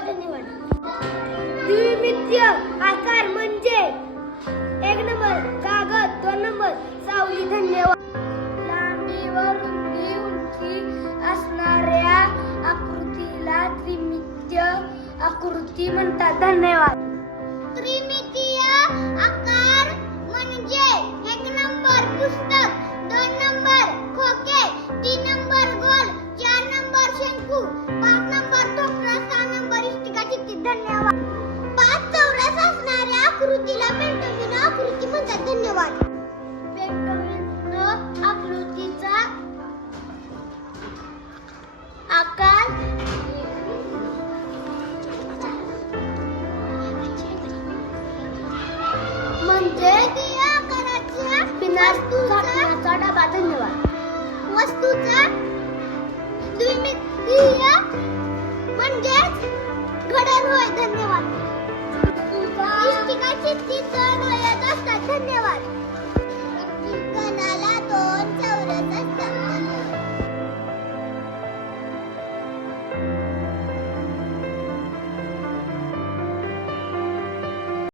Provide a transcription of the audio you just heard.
शब्द निवड. द्विमितीय आकार म्हणजे एक नंबर कागद दोन नंबर सावली धन्यवाद. लांबी व रुंदी उंची असणाऱ्या आकृतीला त्रिमितीय आकृती म्हणतात. धन्यवाद. धन्यवाद. पाच चौरस असणाऱ्या आकृतीला पेंटोमिनो आकृती म्हणतात. धन्यवाद. पेंटोमिनो आकृतीचा आकार म्हणजे आकाराच्या घडण होय धन्यवाद.